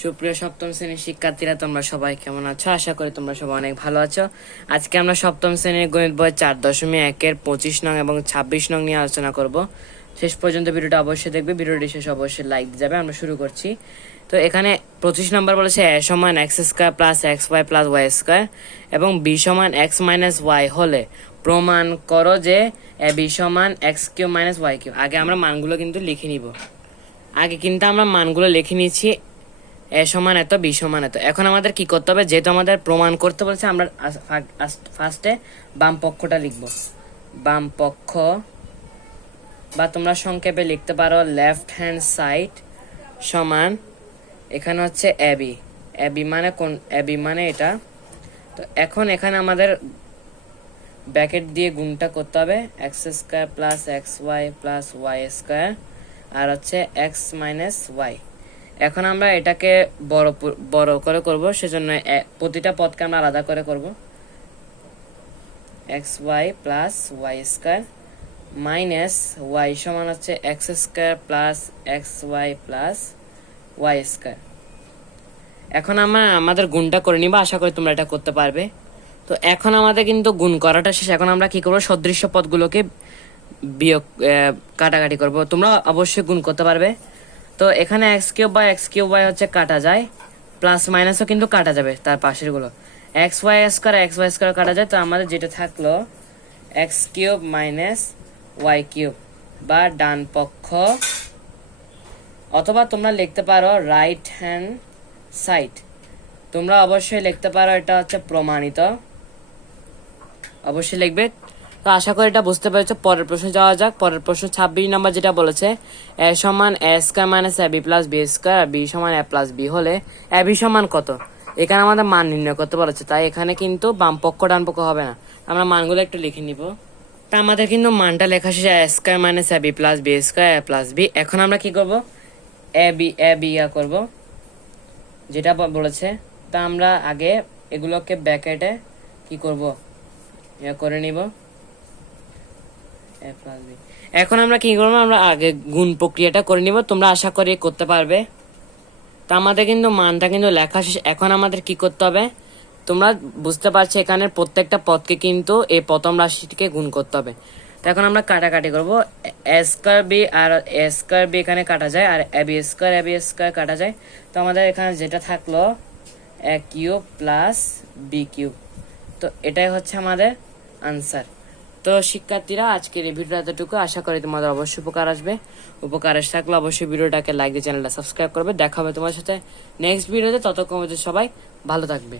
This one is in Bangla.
সুপ্রিয় সপ্তম শ্রেণীর শিক্ষার্থীরা, তোমরা সবাই কেমন আছো? আশা করি তোমরা সবাই অনেক ভালো আছো। আজকে আমরা সপ্তম শ্রেণীর গণিত বই 4.1-এর 25 নং এবং 26 নং নিয়ে আলোচনা করব। শেষ পর্যন্ত ভিডিওটা অবশ্যই দেখবে, ভিডিওটি শেষে অবশ্যই লাইক দিয়ে যাবে। আমরা শুরু করছি। তো এখানে 25 নম্বর বলেছে a সমান x square plus x y plus y square এবং b সমান x মাইনাস ওয়াই হলে প্রমাণ করো যে a b সমান x cube minus y cube. আগে আমরা মানগুলো কিন্তু লিখে নিব। লিখে নিয়েছি এ সমান এত, বি সমান এত। এখন আমাদের কি করতে হবে? যেহেতু আমাদের প্রমাণ করতে বলছে, আমরা ফার্স্টে বাম পক্ষটা লিখব। বাম পক্ষ, বা তোমরা সংক্ষেপে লিখতে পারো লেফট হ্যান্ড সাইড সমান, এখানে হচ্ছে এবি। এবি মানে কোন? এবি মানে এটা। তো এখন এখানে আমাদের ব্র্যাকেট দিয়ে গুণটা করতে হবে, x square plus x y plus y square আর হচ্ছে এক্স মাইনাস ওয়াই। এখন আমরা এটাকে বড় করে করব, সেজন্য প্রতিটা পদকে আমরা আলাদা করে করব। X y plus y square minus y সমান হচ্ছে x square plus x y plus y square. এখন আমরা আমাদের গুণটা করে নিব, আশা করি তোমরা এটা করতে পারবে। তো এখন আমাদের কিন্তু গুণ করাটা শেষ। এখন আমরা কি করব? সদৃশ্য পদগুলোকে বিয়োগ কাটাকাটি করব। তোমরা অবশ্যই গুণ করতে পারবে। তো এখানে এক্স কিউব বা এক্স কিউব ওয়াই হচ্ছে কাটা যায়, প্লাস মাইনাসও কিন্তু কাটা যাবে, তার পাশের গুলো এক্স ওয়াই স্কয়ার কাটা যায়। তো আমাদের যেটা থাকলো x cube minus y cube, বা ডান পক্ষ, অথবা তোমরা লিখতে পারো রাইট হ্যান্ড সাইড। তোমরা অবশ্যই লিখতে পারো এটা হচ্ছে প্রমাণিত, অবশ্যই লিখবে। তো আশা করি এটা বুঝতে পেরেছো। পরের প্রশ্ন যাওয়া যাক। পরের প্রশ্ন 26 নম্বর, যেটা বলেছে এ সমান এ square minus A B plus B square R B সমান এ প্লাস বি হলে এ বি সমান কত? এখানে আমাদের মান নির্ণয় করতে বলেছে, তাই এখানে কিন্তু বাম পক্ষ ডান পক্ষ হবে না। আমরা মানগুলো একটু লিখে নিব। তা আমাদের কিন্তু মানটা লেখা শেষে এ square minus A B plus B square A plus B. এখন আমরা কি করব? এ বি করব, যেটা বলেছে। তা আমরা আগে এগুলোকে ব্র্যাকেটে কি করব? করে নিব। এখন আমরা কি করবো? আমরা আগে গুণ প্রক্রিয়াটা করে নিব। তোমরা আশা করি করতে পারবে। তা আমাদের কিন্তু মানটা কিন্তু লেখা শেষ। এখন আমাদের কি করতে হবে? তোমরা বুঝতে পারছো, এখানে প্রত্যেকটা পদকে কিন্তু এই প্রথম রাশিটিকে গুণ করতে হবে। তো এখন আমরা কাটাকাটি করবো। এ স্কয়ার বি আর এ স্কয়ার বি এখানে কাটা যায়, আর এ বি স্কয়ার কাটা যায়। তো আমাদের এখানে যেটা থাকলো এ কিউব প্লাস বি কিউব। তো এটাই হচ্ছে আমাদের আনসার। তো শিক্ষার্থীরা, আজকের এই ভিডিওটা এতটুকু। আশা করি তোমাদের অবশ্যই উপকার আসবে। উপকার এসে থাকলে অবশ্যই ভিডিওটাকে লাইক দিয়ে চ্যানেলটা সাবস্ক্রাইব করবে। দেখা হবে তোমার সাথে নেক্সট ভিডিওতে। ততক্ষণ সবাই ভালো থাকবে।